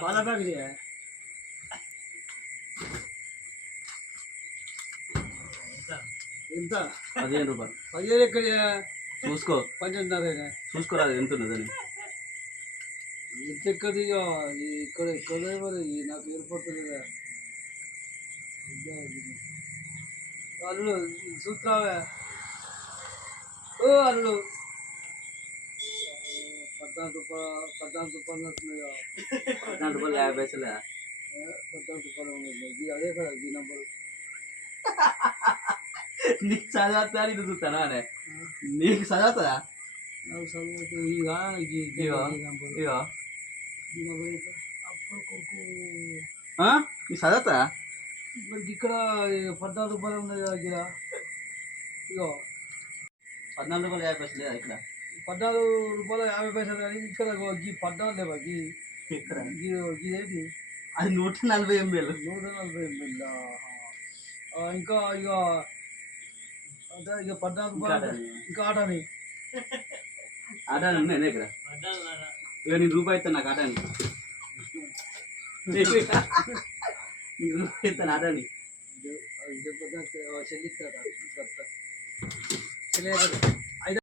పాల ప్యాకెట్ ఎంత? పదిహేను రూపాయలు. పదిహేను ఎక్కడ చూసుకో. పంచన్నర చూసుకోరాదు ఎంత ఉన్నదని ఎంత ఎక్కడి ఇక్కడ ఇక్కడ మరి నాకు ఏర్పడుతుంది అల్లుడు చూస్తావా ఓ అల్లుడు. పద్నాలుగు రూపాయలు పద్నాలుగు రూపాయలు వస్తున్నాయా పద్నాలుగు రూపాయలు యాభై పైసలే? పద్నాలుగు రూపాయలు ఉన్నాయి ఇది అదే కదా ఈ నంబర్. నీకు చదివేస్తా ఇది చూస్తానా అనే? నీకు చదువుతుందా నాకు ఇక ఇగో. ఈ నంబర్. ఇగో. ఈ నంబర్ అయితే అప్పుడు కొడుకు? నీకు చదువుతా మరి ఇక్కడ పద్నాలుగు రూపాయలు ఉన్నాయి కదా ఇగో. పద్నాలుగు రూపాయలు యాభై పైసలు లేదా ఇక్కడ? పద్నాలుగు రూపాయలు యాభై పైసలు కానీ ఇక్కడ పద్నాలుగు లేవా ఇక్కడ. ఇదేంటి అది నూట నలభై ఎంబీలు నూట నలభై ఎనిమిది ఇంకా ఇక అదే ఇక పద్నాలుగు రూపాయలు. ఇంకా ఆటని ఆటాని ఉన్నాయి నీ దగ్గర ఇక నేను రూపాయి ఇస్తాను నాకు ఆటాని రూపాయి ఇస్తాను ఆటాని చెల్లిస్తారా? చెల్లి